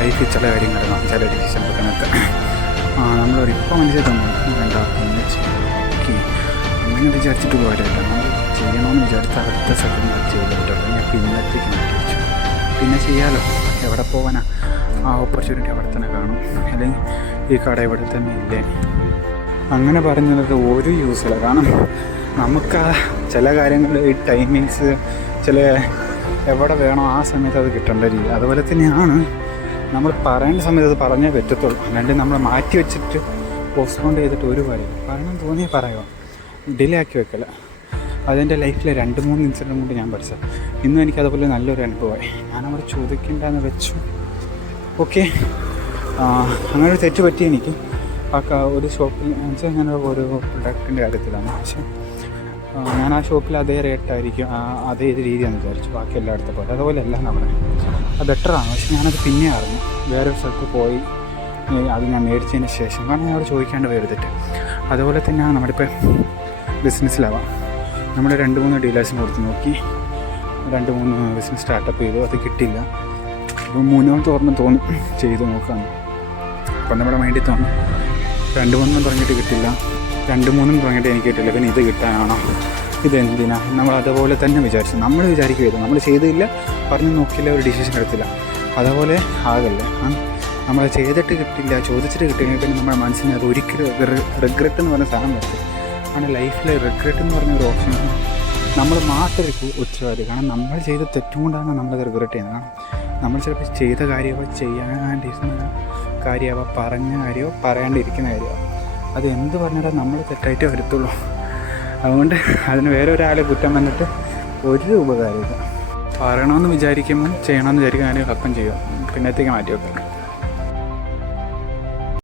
ലൈഫിൽ ചില കാര്യങ്ങൾ ചില ഡിസിഷൻ എടുക്കാനൊക്കെ നമ്മൾ ഇപ്പോൾ മനസ്സിലാക്കുന്നു വേണ്ട പിന്നെ ഓക്കെ അങ്ങനെ വിചാരിച്ചിട്ട് കാര്യമില്ല. നമ്മൾ ചെയ്യണമെന്ന് വിചാരിച്ചാൽ അടുത്ത സെക്കൻഡ് അത് ചെയ്ത് പറ്റുള്ളൂ. ഞാൻ പിന്നത്തേക്ക് മാറ്റി വെച്ചു. പിന്നെ ചെയ്യാമല്ലോ, എവിടെ പോകാനാ? ആ ഓപ്പർച്യൂണിറ്റി അവിടെ തന്നെ കാണും, അല്ലെങ്കിൽ ഈ കട ഇവിടെ തന്നെ ഇല്ലേ, അങ്ങനെ പറഞ്ഞത് ഒരു യൂസില്ല. കാരണം നമുക്ക് ചില കാര്യങ്ങൾ ഈ ടൈമിങ്സ് ചില എവിടെ വേണോ ആ സമയത്ത് അത് കിട്ടേണ്ട രീതി അതുപോലെ തന്നെയാണ്. നമ്മൾ പറയേണ്ട സമയത്ത് അത് പറഞ്ഞേ പറ്റത്തുള്ളൂ. അല്ലാണ്ട് നമ്മൾ മാറ്റി വെച്ചിട്ട് പോസ്റ്റ്പോൺ ചെയ്തിട്ട് ഒരു കാര്യം പറയണം തോന്നിയാൽ പറയുക, ഡിലേ ആക്കി വെക്കല. അതെൻ്റെ ലൈഫിലെ 2-3 ഇൻസിഡൻറ്റ് കൊണ്ട് ഞാൻ പഠിച്ചത്. ഇന്നും എനിക്കതുപോലെ നല്ലൊരു അനുഭവമായി. ഞാനവിടെ ചോദിക്കേണ്ടെന്ന് വെച്ചു. ഓക്കെ, അങ്ങനെ ഒരു തെറ്റ് പറ്റി എനിക്ക്. ഒരു ഷോപ്പിൽ വെച്ചാൽ ഞാൻ ഒരു പ്രൊഡക്റ്റിൻ്റെ കാര്യത്തിലാണ്, പക്ഷേ ഞാൻ ആ ഷോപ്പിൽ അതേ റേറ്റായിരിക്കും അതേ രീതിയാണെന്ന് വിചാരിച്ചു, ബാക്കി എല്ലായിടത്തും പോലെ. അതുപോലെ എല്ലാം നമ്മുടെ അത് ബെറ്ററാണ്. പക്ഷെ ഞാനത് പിന്നെ അറിഞ്ഞു, വേറൊരു സ്ഥലത്ത് പോയി അത് ഞാൻ മേടിച്ചതിന് ശേഷം. കാരണം ഞാൻ അവിടെ ചോദിക്കേണ്ട വേറെ തെറ്റ്. അതുപോലെ തന്നെയാണ് നമ്മുടെ ഇപ്പോൾ ബിസിനസ്സിലാവാം. നമ്മൾ 2-3 ഡീലേഴ്സിന് കൊടുത്ത് നോക്കി, 2-3 ബിസിനസ് സ്റ്റാർട്ടപ്പ് ചെയ്തു, അത് കിട്ടില്ല. അപ്പോൾ 3-ാമത്തെ ഓർമ്മ തോന്നും ചെയ്ത് നോക്കാം. അപ്പം നമ്മുടെ മൈൻഡിൽ തോന്നും 2-3 തുടങ്ങിയിട്ട് കിട്ടില്ല, 2-3 തുടങ്ങിയിട്ട് എനിക്ക് കിട്ടില്ല, പിന്നെ ഇത് കിട്ടാനാണോ, ഇതെന്തിനാ? നമ്മൾ അതുപോലെ തന്നെ വിചാരിച്ചു. നമ്മൾ വിചാരിക്കുകയായിരുന്നു, നമ്മൾ ചെയ്തില്ല, പറഞ്ഞു നോക്കില്ല, ഒരു ഡിസിഷൻ എടുത്തില്ല. അതുപോലെ ആകല്ലേ, നമ്മൾ ചെയ്തിട്ട് കിട്ടില്ല, ചോദിച്ചിട്ട് കിട്ടില്ല, പിന്നെ നമ്മുടെ മനസ്സിന് അത് ഒരിക്കലും റിഗ്രറ്റ് എന്ന് പറഞ്ഞ സാധനം വരും. കാരണം ലൈഫിൽ റിഗ്രറ്റ് എന്ന് പറഞ്ഞൊരു ഓപ്ഷൻ നമ്മൾ മാത്രം ഉത്തരവാദി. കാരണം നമ്മൾ ചെയ്ത തെറ്റും കൊണ്ടാണ് നമ്മളത് റിഗ്രറ്റ് ചെയ്യുന്നത്. കാരണം നമ്മൾ ചിലപ്പോൾ ചെയ്ത കാര്യമോ ചെയ്യാണ്ടിരുന്ന കാര്യമാവോ പറഞ്ഞ കാര്യമോ പറയാണ്ടിരിക്കുന്ന കാര്യമോ അത് എന്ത് പറഞ്ഞാലും നമ്മൾ തെറ്റായിട്ടേ വരത്തുള്ളൂ. അതുകൊണ്ട് അതിന് വേറെ ഒരാളെ കുറ്റം വന്നിട്ട് ഒരു ഉപകാരമില്ല. പറയണമെന്ന് വിചാരിക്കുമ്പോൾ ചെയ്യണമെന്ന് വിചാരിക്കുന്ന കാര്യങ്ങൾ അപ്പം ചെയ്യുക, പിന്നത്തേക്ക് മാറ്റി വെക്കുക.